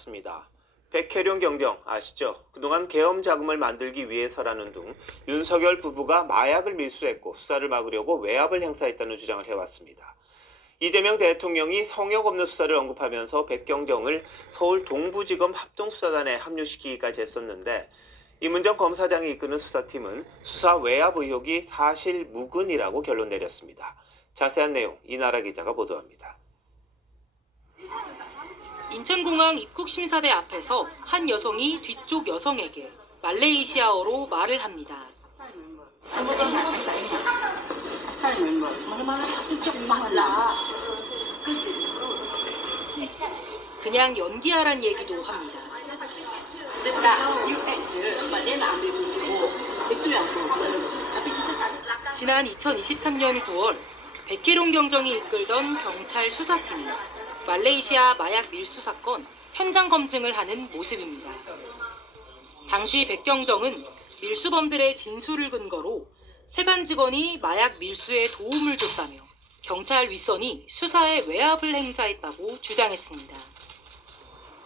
맞습니다. 백혜룡 경정 아시죠? 그동안 계엄 자금을 만들기 위해서라는 둥 윤석열 부부가 마약을 밀수했고 수사를 막으려고 외압을 행사했다는 주장을 해왔습니다. 이재명 대통령이 성역 없는 수사를 언급하면서 백경정을 서울 동부지검 합동수사단에 합류시키기까지 했었는데 이문정 검사장이 이끄는 수사팀은 수사 외압 의혹이 사실 무근이라고 결론 내렸습니다. 자세한 내용 이나라 기자가 보도합니다. 인천공항 입국심사대 앞에서 한 여성이 뒤쪽 여성에게 말레이시아어로 말을 합니다. 그냥 연기하란 얘기도 합니다. 지난 2023년 9월 백혜룡 경정이 이끌던 경찰 수사팀이 말레이시아 마약 밀수 사건 현장 검증을 하는 모습입니다. 당시 백경정은 밀수범들의 진술을 근거로 세관 직원이 마약 밀수에 도움을 줬다며 경찰 윗선이 수사에 외압을 행사했다고 주장했습니다.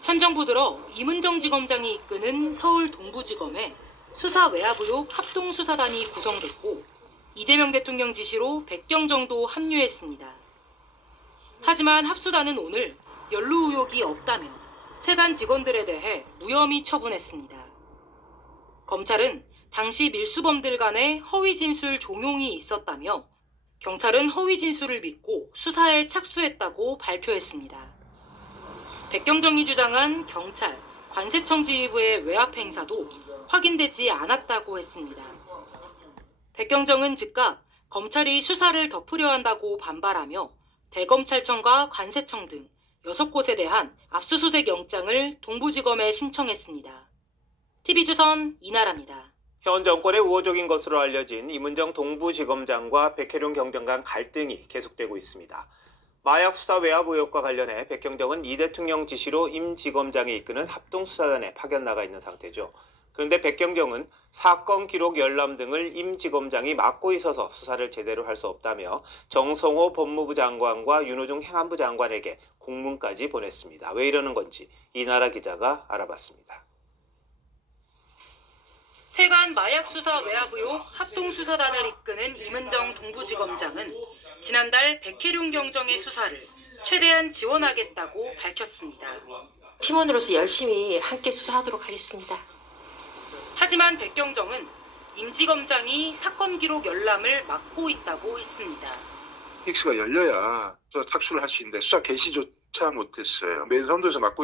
현 정부 들어 이문정 지검장이 이끄는 서울 동부지검에 수사 외압 의혹 합동수사단이 구성됐고 이재명 대통령 지시로 백경정도 합류했습니다. 하지만 합수단은 오늘 연루 의혹이 없다며 세관 직원들에 대해 무혐의 처분했습니다. 검찰은 당시 밀수범들 간에 허위 진술 종용이 있었다며 경찰은 허위 진술을 믿고 수사에 착수했다고 발표했습니다. 백경정이 주장한 경찰, 관세청 지휘부의 외압 행사도 확인되지 않았다고 했습니다. 백경정은 즉각 검찰이 수사를 덮으려 한다고 반발하며 대검찰청과 관세청 등 6곳에 대한 압수수색 영장을 동부지검에 신청했습니다. TV조선 이나라입니다. 현 정권의 우호적인 것으로 알려진 이문정 동부지검장과 백혜룡 경정 간 갈등이 계속되고 있습니다. 마약 수사 외압 의혹과 관련해 백경정은 이 대통령 지시로 임 지검장이 이끄는 합동수사단에 파견 나가 있는 상태죠. 그런데 백경정은 사건 기록 열람 등을 임 지검장이 맡고 있어서 수사를 제대로 할 수 없다며 정성호 법무부 장관과 윤호중 행안부 장관에게 공문까지 보냈습니다. 왜 이러는 건지 이나라 기자가 알아봤습니다. 세관 마약 수사 외압 의혹 합동수사단을 이끄는 이문정 동부지검장은 지난달 백혜룡 경정의 수사를 최대한 지원하겠다고 밝혔습니다. 팀원으로서 열심히 함께 수사하도록 하겠습니다. 하지만 백경정은 임 지검장이 사건 기록 열람을 막고 있다고 했습니다. 픽스가 열려야 수사 착수를 할 수 있는데 수사 개시조차 못했어요. 맨 선도에서 맡고